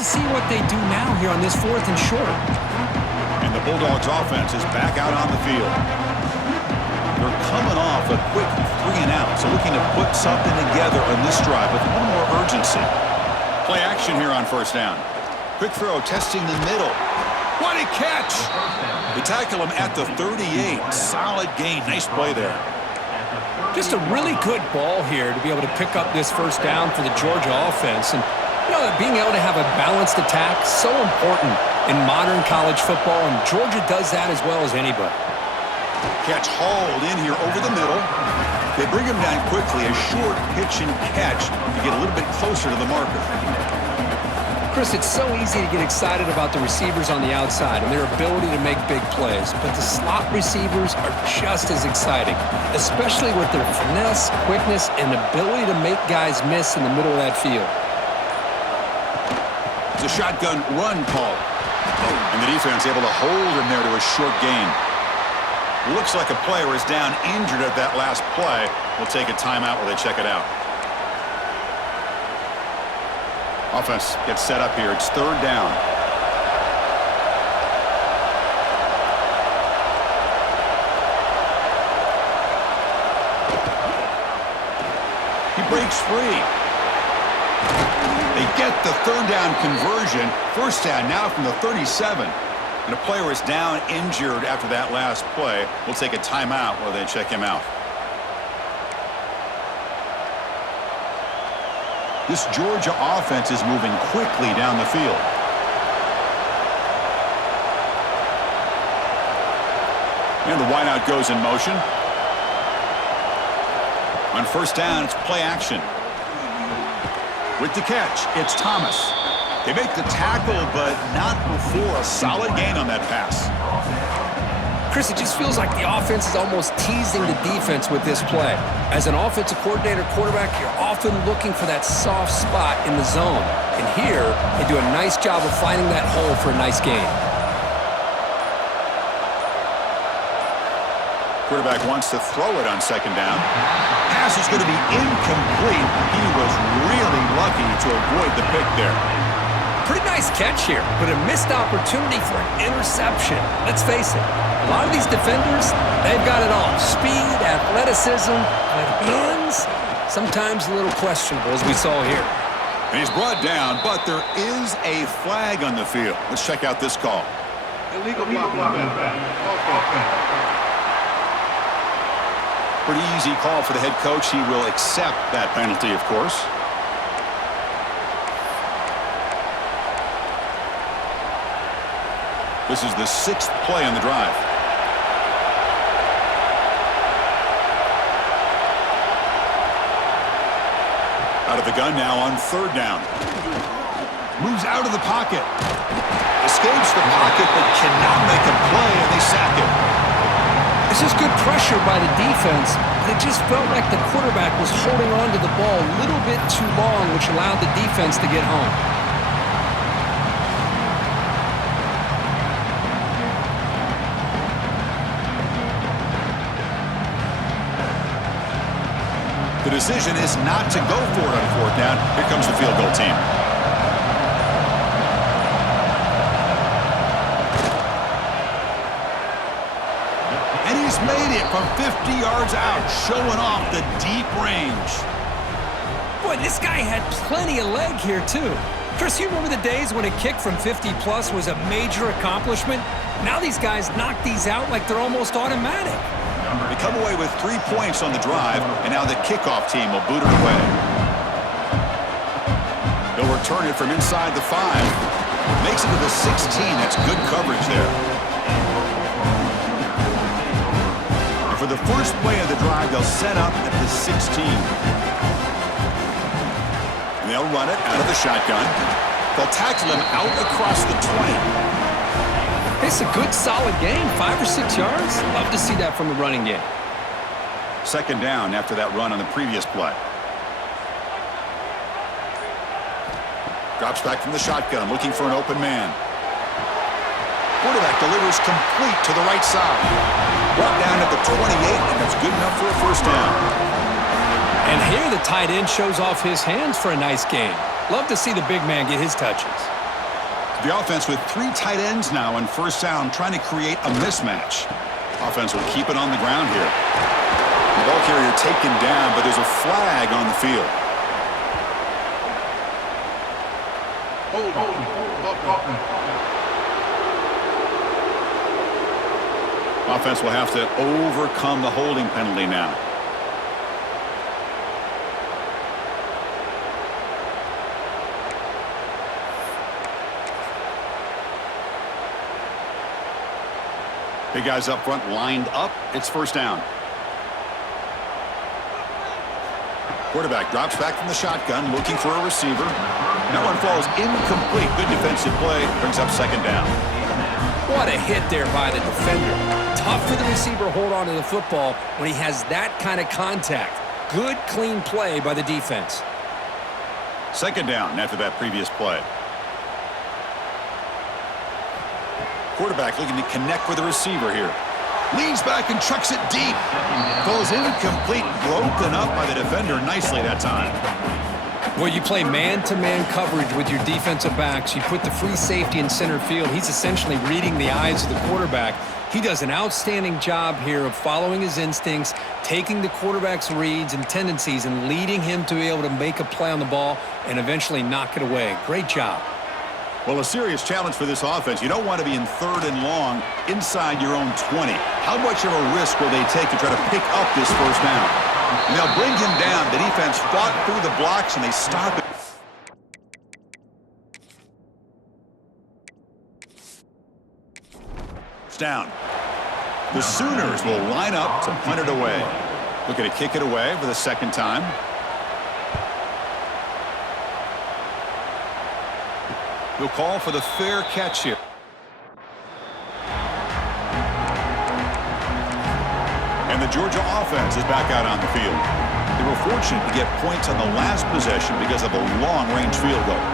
to see what they do now here on this 4th and short. And the Bulldogs offense is back out on the field. They're coming off a quick 3 and out, so looking to put something together on this drive with a little more urgency. Play action here on 1st down. Quick throw, testing the middle. What a catch! They tackle him at the 38. Solid gain. Nice play there. Just a really good ball here to be able to pick up this 1st down for the Georgia offense. And, you know, being able to have a balanced attack, so important in modern college football, and Georgia does that as well as anybody. Catch hauled in here over the middle. They bring him down quickly. A short pitch and catch to get a little bit closer to the marker. Chris, it's so easy to get excited about the receivers on the outside and their ability to make big plays, but the slot receivers are just as exciting, especially with their finesse, quickness, and ability to make guys miss in the middle of that field. It's a shotgun run call. And the defense able to hold him there to a short gain. Looks like a player is down injured at that last play. We'll take a timeout while they check it out. Offense gets set up here. It's 3rd down. He breaks free. They get the 3rd down conversion. 1st down now from the 37. And a player is down injured after that last play. We'll take a timeout while they check him out. This Georgia offense is moving quickly down the field. And the wideout goes in motion. On 1st down, it's play action. With the catch, it's Thomas. They make the tackle, but not before a solid gain on that pass. Chris, it just feels like the offense is almost teasing the defense with this play. As an offensive coordinator, quarterback, you're often looking for that soft spot in the zone. And here, they do a nice job of finding that hole for a nice gain. Quarterback wants to throw it on 2nd down. Pass is going to be incomplete. He was really lucky to avoid the pick there. Pretty nice catch here, but a missed opportunity for an interception. Let's face it, a lot of these defenders, they've got it all. Speed, athleticism, but hands, sometimes a little questionable, as we saw here. And he's brought down, but there is a flag on the field. Let's check out this call. Illegal block. Pretty easy call for the head coach. He will accept that penalty, of course. This is the 6th play on the drive. Out of the gun now on 3rd down. Moves out of the pocket. Escapes the pocket, but cannot make a play, and they sack him. This is good pressure by the defense, but it just felt like the quarterback was holding on to the ball a little bit too long, which allowed the defense to get home. The decision is not to go for it on 4th down. Here comes the field goal team. And he's made it from 50 yards out, showing off the deep range. Boy, this guy had plenty of leg here, too. Chris, you remember the days when a kick from 50-plus was a major accomplishment? Now these guys knock these out like they're almost automatic. They come away with 3 points on the drive, and now the kickoff team will boot it away. He'll return it from inside the 5. Makes it to the 16. That's good coverage there. And for the first play of the drive, they'll set up at the 16. And they'll run it out of the shotgun. They'll tackle him out across the 20. It's a good, solid game, 5 or 6 yards. Love to see that from the running game. 2nd down after that run on the previous play. Drops back from the shotgun, looking for an open man. Quarterback delivers complete to the right side. Brought down at the 28, and that's good enough for a 1st down. And here the tight end shows off his hands for a nice game. Love to see the big man get his touches. The offense with 3 tight ends now on first down, trying to create a mismatch. Offense will keep it on the ground here. The ball carrier taken down, but there's a flag on the field. Offense will have to overcome the holding penalty now. Big guys up front lined up. It's first down. Quarterback drops back from the shotgun, looking for a receiver. That one falls incomplete. Good defensive play. Brings up second down. What a hit there by the defender. Tough for the receiver to hold on to the football when he has that kind of contact. Good, clean play by the defense. Second down after that previous play. Quarterback looking to connect with the receiver here. Leans back and chucks it deep. Falls incomplete, broken up by the defender nicely that time. Well, you play man-to-man coverage with your defensive backs. You put the free safety in center field. He's essentially reading the eyes of the quarterback. He does an outstanding job here of following his instincts, taking the quarterback's reads and tendencies and leading him to be able to make a play on the ball and eventually knock it away. Great job. Well, a serious challenge for this offense. You don't want to be in 3rd and long inside your own 20. How much of a risk will they take to try to pick up this first down? And they'll bring him down. The defense fought through the blocks, and they stop it. It's down. The Sooners will line up to punt it away. Looking to kick it away for the second time. He'll call for the fair catch here. And the Georgia offense is back out on the field. They were fortunate to get points on the last possession because of a long-range field goal.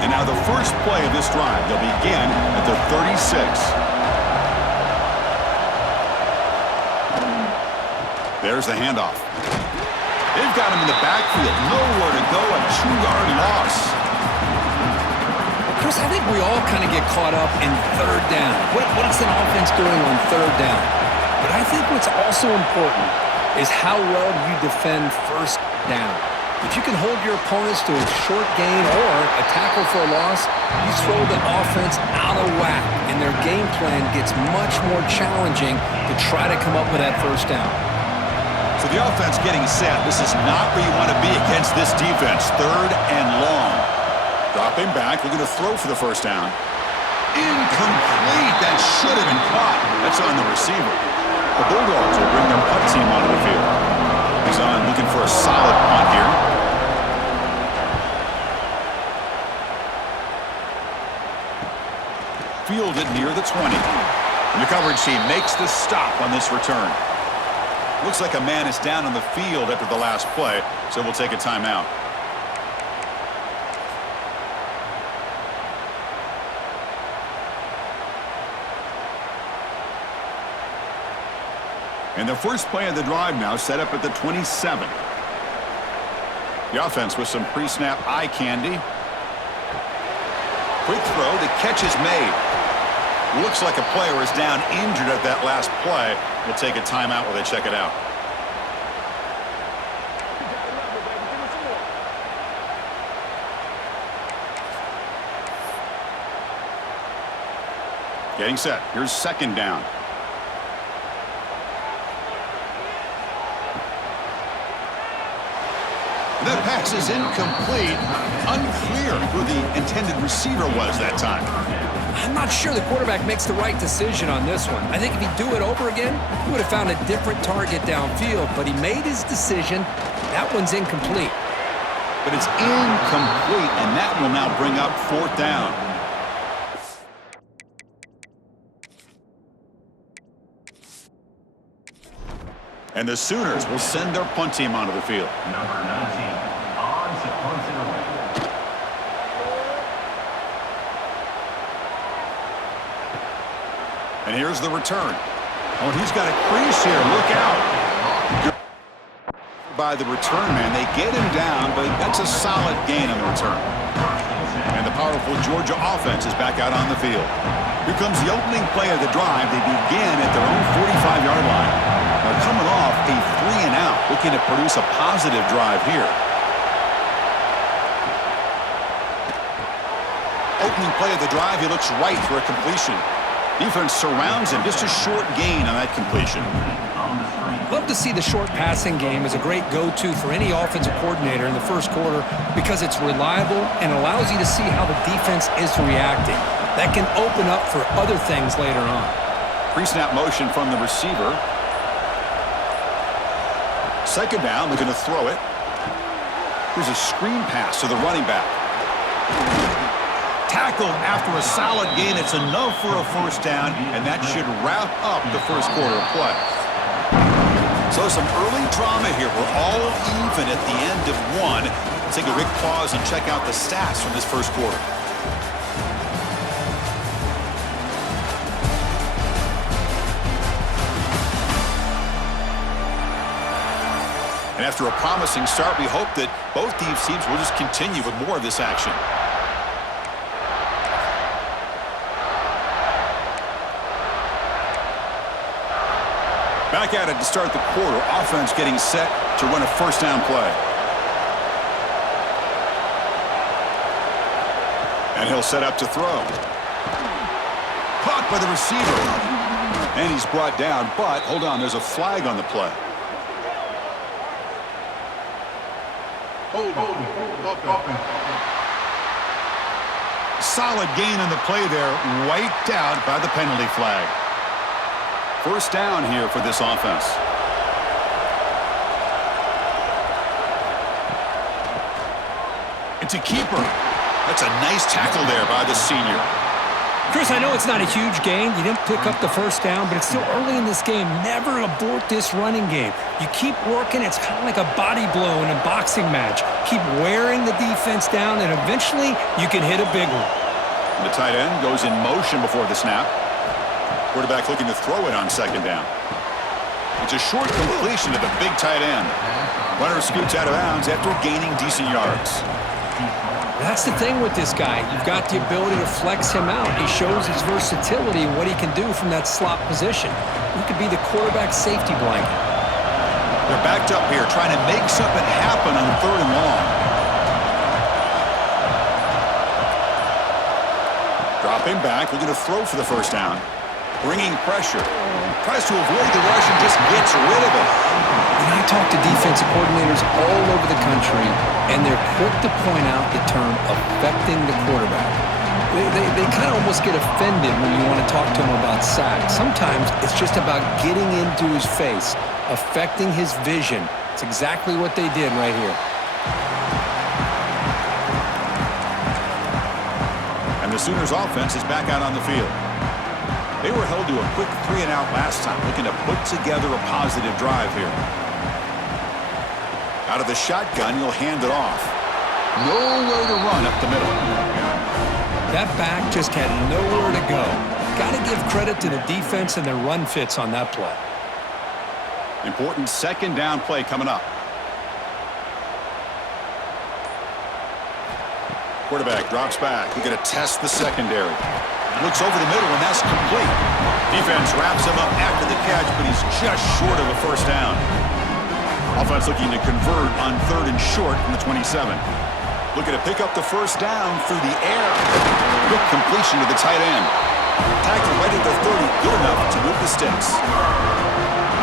And now the first play of this drive, they'll begin at the 36. There's the handoff. They've got him in the backfield. Nowhere to go, a 2-yard loss. Chris, I think we all kind of get caught up in 3rd down. What's an offense doing on 3rd down? But I think what's also important is how well you defend first down. If you can hold your opponents to a short gain or a tackle for a loss, you throw the offense out of whack, and their game plan gets much more challenging to try to come up with that first down. So the offense getting set. This is not where you want to be against this defense. 3rd and long. Dropping back, looking to throw for the first down. Incomplete. That should have been caught. That's on the receiver. The Bulldogs will bring their punt team onto the field. He's on looking for a solid punt here. Fielded near the 20. And the coverage team makes the stop on this return. Looks like a man is down on the field after the last play, so we'll take a timeout. And the first play of the drive now set up at the 27. The offense with some pre-snap eye candy. Quick throw. The catch is made. Looks like a player is down injured at that last play. We'll take a timeout while they check it out. Getting set. Here's second down. That pass is incomplete. Unclear who the intended receiver was that time. I'm not sure the quarterback makes the right decision on this one. I think if he'd do it over again, he would have found a different target downfield, but he made his decision. That one's incomplete. But it's incomplete, and that will now bring up 4th down. And the Sooners will send their punt team onto the field. Number 19, on to punt it away. And here's the return. Oh, and he's got a crease here. Look out. By the return man. They get him down, but that's a solid gain on the return. And the power powerful Georgia offense is back out on the field. Here comes the opening play of the drive. They begin at their own 45-yard line. They're coming off a 3-and-out, looking to produce a positive drive here. Opening play of the drive, he looks right for a completion. Defense surrounds him. Just a short gain on that completion. Love to see the short passing game as a great go-to for any offensive coordinator in the first quarter because it's reliable and allows you to see how the defense is reacting. That can open up for other things later on. Pre-snap motion from the receiver. Second down, looking to throw it. Here's a screen pass to the running back. Tackled after a solid gain. It's enough for a first down, and that should wrap up the first quarter of play. So some early drama here. We're all even at the end of one. Let's take a quick pause and check out the stats from this first quarter. And after a promising start, we hope that both these teams will just continue with more of this action. Back at it to start the quarter. Offense getting set to run a first down play. And he'll set up to throw. Caught by the receiver. And he's brought down, but hold on, there's a flag on the play. Solid gain on the play there, wiped out by the penalty flag. First down here for this offense. It's a keeper. That's a nice tackle there by the senior. Chris, I know it's not a huge gain. You didn't pick up the first down, but it's still early in this game. Never abort this running game. You keep working. It's kind of like a body blow in a boxing match. Keep wearing the defense down, and eventually you can hit a big one. The tight end goes in motion before the snap. Quarterback looking to throw it on second down. It's a short completion to the big tight end. Runner scoots out of bounds after gaining decent yards. That's the thing with this guy. You've got the ability to flex him out. He shows his versatility and what he can do from that slot position. He could be the quarterback safety blanket. They're backed up here trying to make something happen on third and long. Dropping back, looking to throw for the first down. Bringing pressure. Tries to avoid the rush and just gets rid of it. And I talk to defensive coordinators all over the country, and they're quick to point out the term affecting the quarterback. They kind of almost get offended when you want to talk to them about sacks. Sometimes it's just about getting into his face, affecting his vision. It's exactly what they did right here. And the Sooners offense is back out on the field. They were held to a quick 3-and-out last time, looking to put together a positive drive here. Out of the shotgun, he'll hand it off. Nowhere to run up the middle. That back just had nowhere to go. Got to give credit to the defense and their run fits on that play. Important second down play coming up. Quarterback drops back. We're going to test the secondary. Looks over the middle, and that's complete. Defense wraps him up after the catch, but he's just short of a first down. Offense looking to convert on third and short from the 27. Looking to pick up the first down through the air. Quick completion to the tight end. Tackle right at the 30, good enough to move the sticks.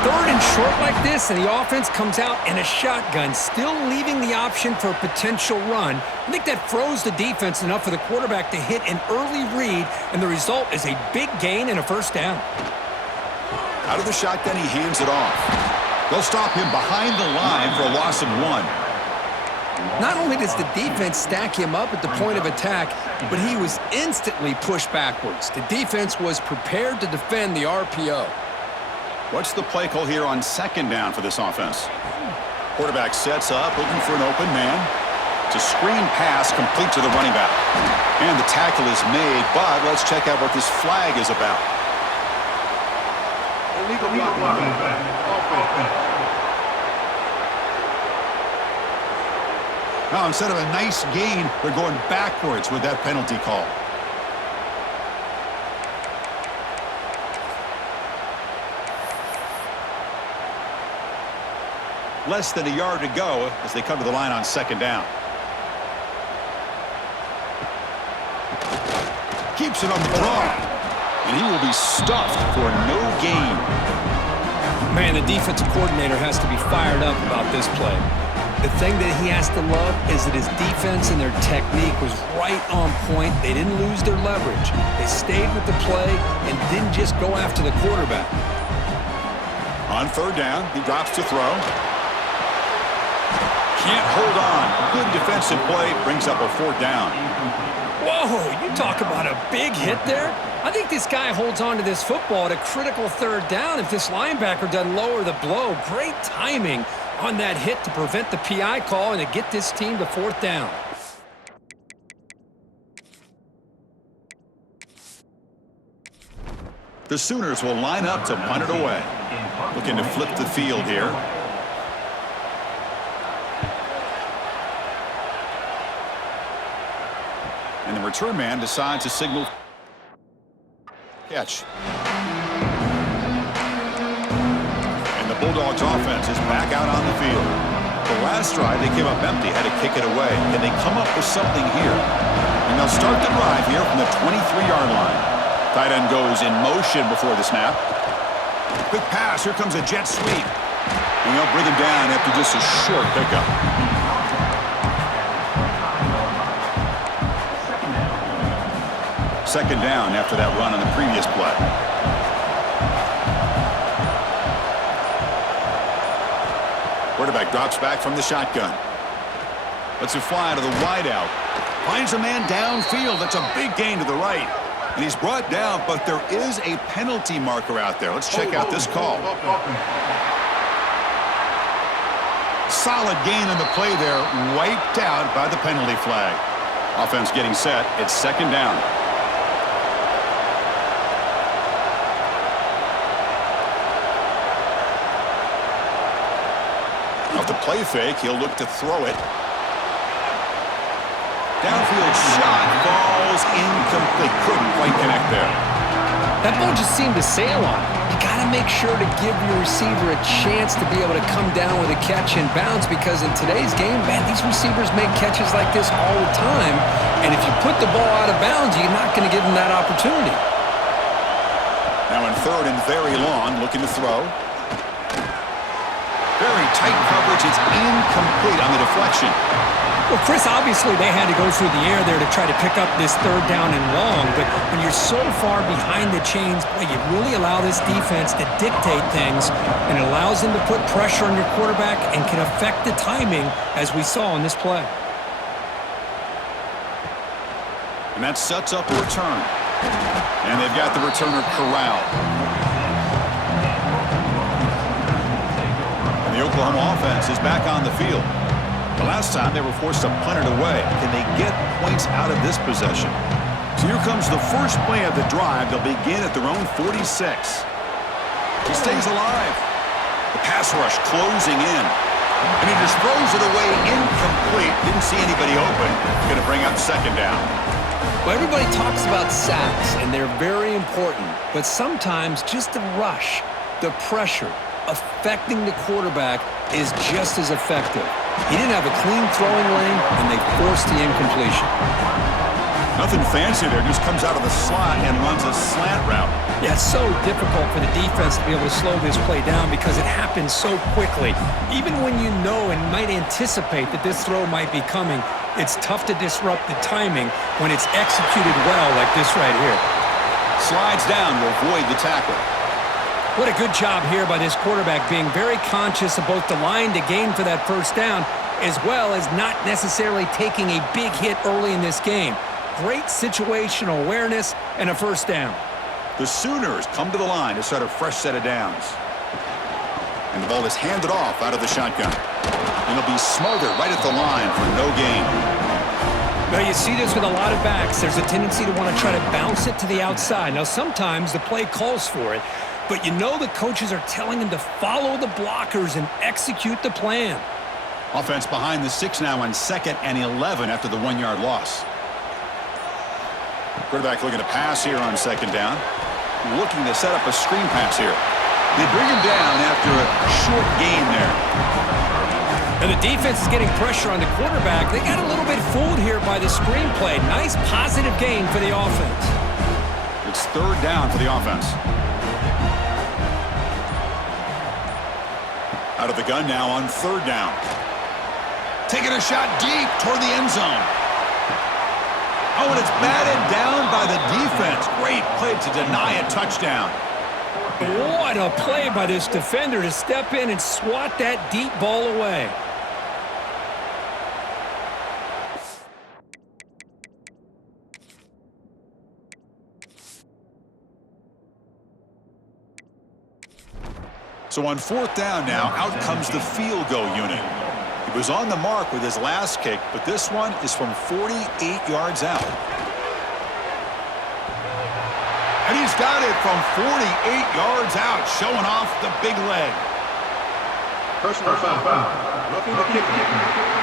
Third and short like this, and the offense comes out in a shotgun, still leaving the option for a potential run. I think that froze the defense enough for the quarterback to hit an early read, and the result is a big gain and a first down. Out of the shotgun, he hands it off. They'll stop him behind the line for a loss of 1. Not only does the defense stack him up at the point of attack, but he was instantly pushed backwards. The defense was prepared to defend the RPO. What's the play call here on second down for this offense? Quarterback sets up, looking for an open man. It's a screen pass complete to the running back. And the tackle is made, but let's check out what this flag is about. Illegal blocking. Now, instead of a nice gain, they're going backwards with that penalty call. Less than a yard to go as they come to the line on second down. Keeps it on the draw. And he will be stuffed for no gain. Man, the defensive coordinator has to be fired up about this play. The thing that he has to love is that his defense and their technique was right on point. They didn't lose their leverage. They stayed with the play and didn't just go after the quarterback. On third down, he drops to throw. Can't hold on. Good defensive play brings up a fourth down. Whoa, you talk about a big hit there. I think this guy holds on to this football at a critical third down if this linebacker doesn't lower the blow. Great timing on that hit to prevent the PI call and to get this team to fourth down. The Sooners will line up to punt it away. Looking to flip the field here. And the return man decides to signal catch. And the Bulldogs offense is back out on the field. The last drive, they came up empty, had to kick it away. Can they come up with something here? And they'll start the drive here from the 23-yard line. Tight end goes in motion before the snap. Quick pass. Here comes a jet sweep. And they'll bring him down after just a short pickup. Second down after that run on the previous play. Quarterback drops back from the shotgun. Lets it fly to the wideout. Finds a man downfield. That's a big gain to the right. And he's brought down, but there is a penalty marker out there. Let's check out this call. Solid gain on the play there. Wiped out by the penalty flag. Offense getting set. It's second down. Off the play fake, he'll look to throw it. Downfield shot falls incomplete. Couldn't quite connect there. That ball just seemed to sail on it. You got to make sure to give your receiver a chance to be able to come down with a catch and bounce, because in today's game, man, these receivers make catches like this all the time. And if you put the ball out of bounds, you're not going to give them that opportunity. Now in third and very long, looking to throw. Very tight coverage. It's incomplete on the deflection. Well, Chris, obviously they had to go through the air there to try to pick up this third down and long, but when you're so far behind the chains, boy, you really allow this defense to dictate things, and it allows them to put pressure on your quarterback and can affect the timing, as we saw in this play. And that sets up a return. And they've got the returner corralled. The Oklahoma offense is back on the field. The last time they were forced to punt it away. Can they get points out of this possession? So here comes the first play of the drive. They'll begin at their own 46. He stays alive. The pass rush closing in. And he just throws it away incomplete. Didn't see anybody open. Going to bring up second down. Well, everybody talks about sacks, and they're very important. But sometimes just the rush, the pressure, affecting the quarterback is just as effective. He didn't have a clean throwing lane, and they forced the incompletion. Nothing fancy there. Just comes out of the slot and runs a slant route. Yeah, it's so difficult for the defense to be able to slow this play down because it happens so quickly. Even when you know and might anticipate that this throw might be coming, it's tough to disrupt the timing when it's executed well like this right here. Slides down to avoid the tackle. What a good job here by this quarterback, being very conscious of both the line to gain for that first down, as well as not necessarily taking a big hit early in this game. Great situational awareness and a first down. The Sooners come to the line to start a fresh set of downs. And the ball is handed off out of the shotgun. And it'll be smothered right at the line for no gain. Now, you see this with a lot of backs. There's a tendency to want to try to bounce it to the outside. Now, sometimes the play calls for it, but you know the coaches are telling them to follow the blockers and execute the plan. Offense behind the 6 now on 2nd and 11 after the 1-yard loss. Quarterback looking to pass here on 2nd down. Looking to set up a screen pass here. They bring him down after a short gain there. And the defense is getting pressure on the quarterback. They got a little bit fooled here by the screen play. Nice positive gain for the offense. It's 3rd down for the offense. Out of the gun now on 3rd down. Taking a shot deep toward the end zone. Oh, and it's batted down by the defense. Great play to deny a touchdown. What a play by this defender to step in and swat that deep ball away. So on 4th down now, out comes the field goal unit. He was on the mark with his last kick, but this one is from 48 yards out. And he's got it from 48 yards out, showing off the big leg. Personal foul. Roughing the kicker.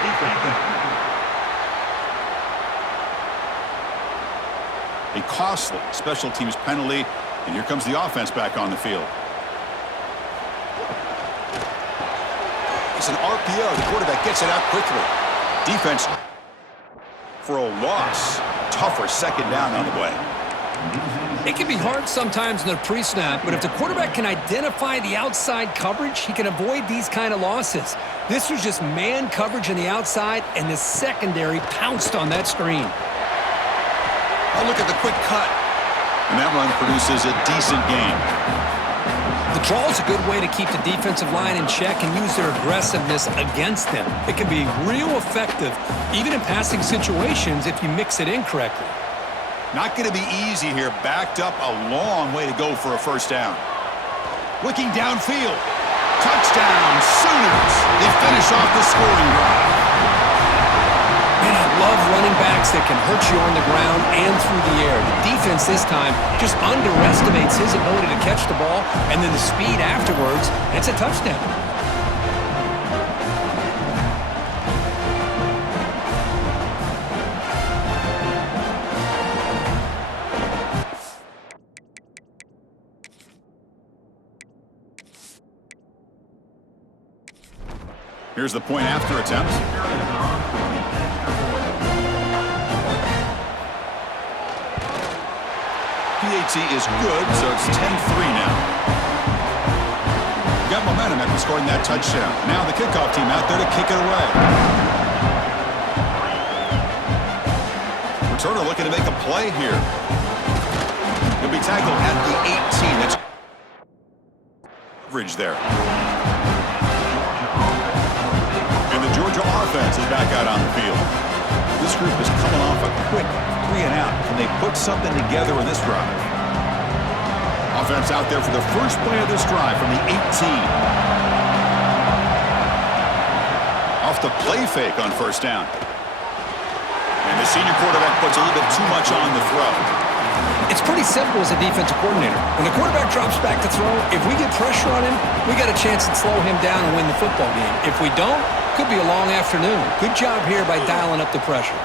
Defense. A costly special teams penalty, and here comes the offense back on the field. It's an RPO. The quarterback gets it out quickly. Defense for a loss. Tougher 2nd down on the way. It can be hard sometimes in the pre-snap, but if the quarterback can identify the outside coverage, he can avoid these kind of losses. This was just man coverage on the outside, and the secondary pounced on that screen. Oh, look at the quick cut. And that run produces a decent gain. The draw is a good way to keep the defensive line in check and use their aggressiveness against them. It can be real effective, even in passing situations, if you mix it in correctly. Not going to be easy here. Backed up a long way to go for a 1st down. Looking downfield. Touchdown, Sooners. They finish off the scoring drive. Man, I love running backs that can hurt you on the ground and through the air. The defense this time just underestimates his ability to catch the ball, and then the speed afterwards, and it's a touchdown. Here's the point after attempt. PAT is good, so it's 10-3 now. Got momentum after scoring that touchdown. Now the kickoff team out there to kick it away. Returner looking to make a play here. He'll be tackled at the 18. That's coverage there. And the Georgia offense is back out on the field. This group is coming off a quick 3-and-out. Can they put something together in this drive? Offense out there for the first play of this drive from the 18. Off the play fake on 1st down. And the senior quarterback puts a little bit too much on the throw. It's pretty simple as a defensive coordinator. When the quarterback drops back to throw, if we get pressure on him, we got a chance to slow him down and win the football game. If we don't, could be a long afternoon. Good job here by dialing up the pressure.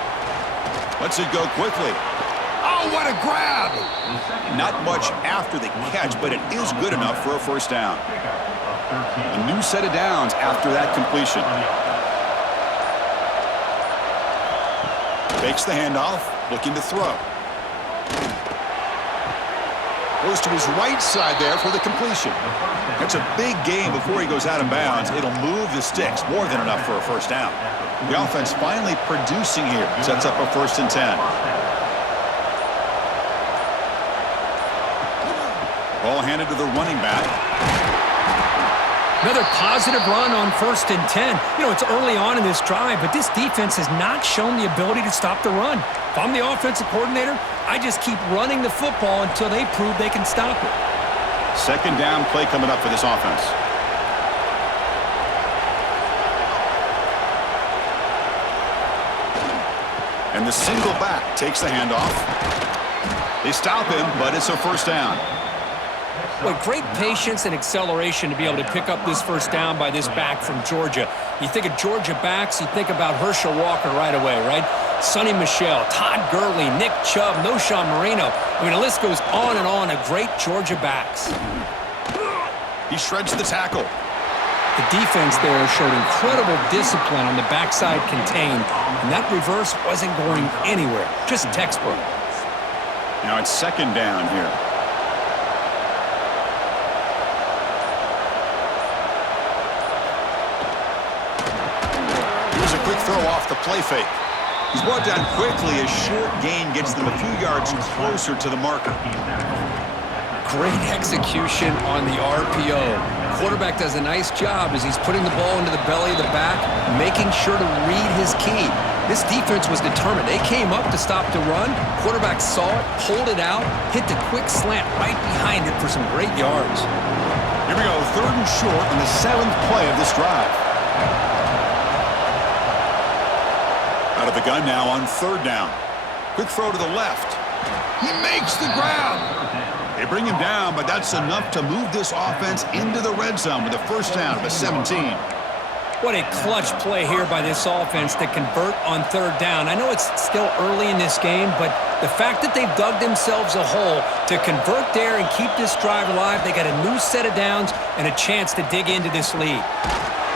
Lets it go quickly. Oh, what a grab! Not much after the catch, but it is good enough for a 1st down. A new set of downs after that completion. Fakes the handoff, looking to throw. Goes to his right side there for the completion. That's a big gain before he goes out of bounds. It'll move the sticks, more than enough for a 1st down. The offense finally producing here. Sets up a 1st and 10. Ball handed to the running back. Another positive run on 1st and 10. You know, it's early on in this drive, but this defense has not shown the ability to stop the run. If I'm the offensive coordinator, I just keep running the football until they prove they can stop it. 2nd down play coming up for this offense. And the single back takes the handoff. They stop him, but it's a 1st down. Boy, great patience and acceleration to be able to pick up this first down by this back from Georgia. You think of Georgia backs, you think about Herschel Walker right away, right? Sonny Michel, Todd Gurley, Nick Chubb, Knowshon Moreno. I mean, the list goes on and on of great Georgia backs. He shreds the tackle. The defense there showed incredible discipline on the backside contained, and that reverse wasn't going anywhere, just textbook. Now it's second down here. Here's a quick throw off the play fake. He's brought down quickly. A short gain gets them a few yards closer to the marker. Great execution on the RPO. Quarterback does a nice job as he's putting the ball into the belly of the back, making sure to read his key. This defense was determined. They came up to stop the run. Quarterback saw it, pulled it out, hit the quick slant right behind it for some great yards. Here we go, third and short on the 7th play of this drive. Out of the gun now on third down. Quick throw to the left. He makes the grab. They bring him down, but that's enough to move this offense into the red zone with a first down of a 17. What a clutch play here by this offense to convert on third down. I know it's still early in this game, but the fact that they've dug themselves a hole to convert there and keep this drive alive, they got a new set of downs and a chance to dig into this lead.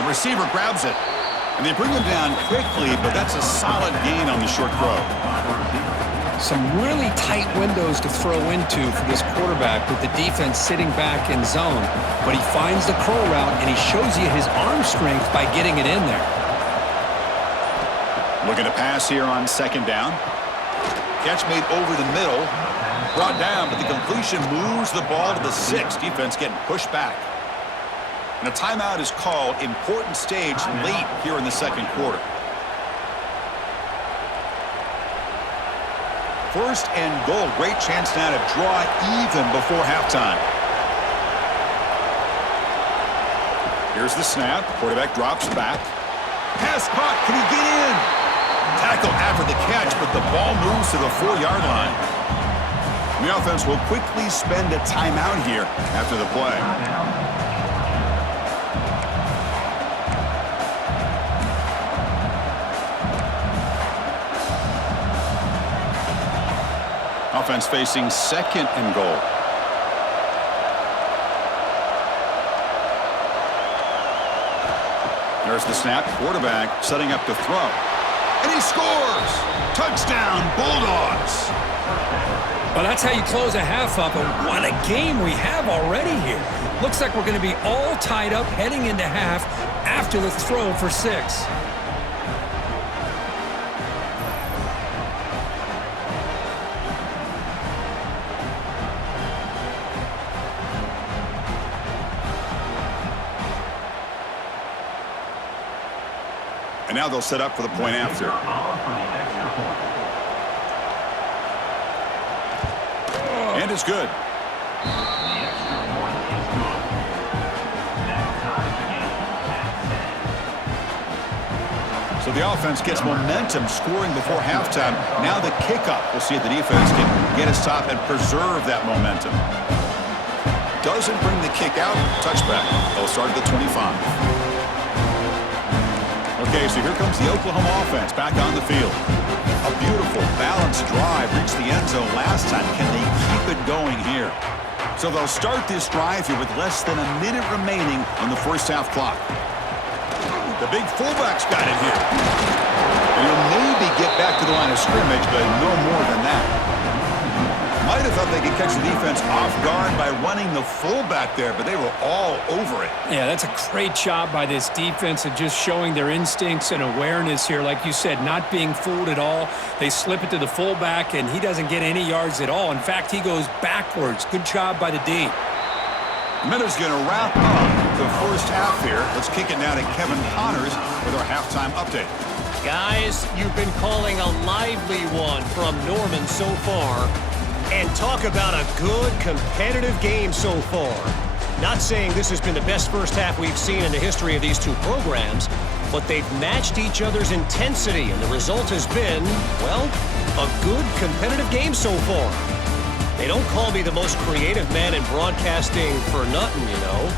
The receiver grabs it, and they bring him down quickly, but that's a solid gain on the short throw. Some really tight windows to throw into for this quarterback with the defense sitting back in zone. But he finds the curl route, and he shows you his arm strength by getting it in there. Looking to pass here on second down. Catch made over the middle. Brought down, but the completion moves the ball to the 6. Defense getting pushed back. And a timeout is called. Important stage late here in the second quarter. First and goal. Great chance now to draw even before halftime. Here's the snap. Quarterback drops back. Pass caught. Can he get in? Tackle after the catch, but the ball moves to the 4-yard line. And the offense will quickly spend a timeout here after the play. Offense facing second and goal. There's the snap. Quarterback setting up to throw. And he scores! Touchdown, Bulldogs! Well, that's how you close a half up, and what a game we have already here. Looks like we're going to be all tied up heading into half after the throw for 6. And now they'll set up for the point after. And it's good. So the offense gets momentum scoring before halftime. Now the kickoff. We'll see if the defense can get a stop and preserve that momentum. Doesn't bring the kick out. Touchback. They'll start at the 25. Okay, so here comes the Oklahoma offense back on the field. A beautiful, balanced drive reached the end zone last time. Can they keep it going here? So they'll start this drive here with less than a minute remaining on the first half clock. The big fullback's got it here. And he'll maybe get back to the line of scrimmage, but no more than that. Might have thought they could catch the defense off guard by running the fullback there, but they were all over it. Yeah, that's a great job by this defense of just showing their instincts and awareness here. Like you said, not being fooled at all. They slip it to the fullback, and he doesn't get any yards at all. In fact, he goes backwards. Good job by the D. A minute's going to wrap up the first half here. Let's kick it now to Kevin Connors with our halftime update. Guys, you've been calling a lively one from Norman so far. And talk about a good, competitive game so far. Not saying this has been the best first half we've seen in the history of these two programs, but they've matched each other's intensity, and the result has been, well, a good, competitive game so far. They don't call me the most creative man in broadcasting for nothing, you know.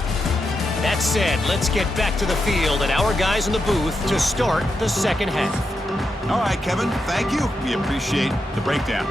That said, let's get back to the field and our guys in the booth to start the second half. All right, Kevin, thank you. We appreciate the breakdown.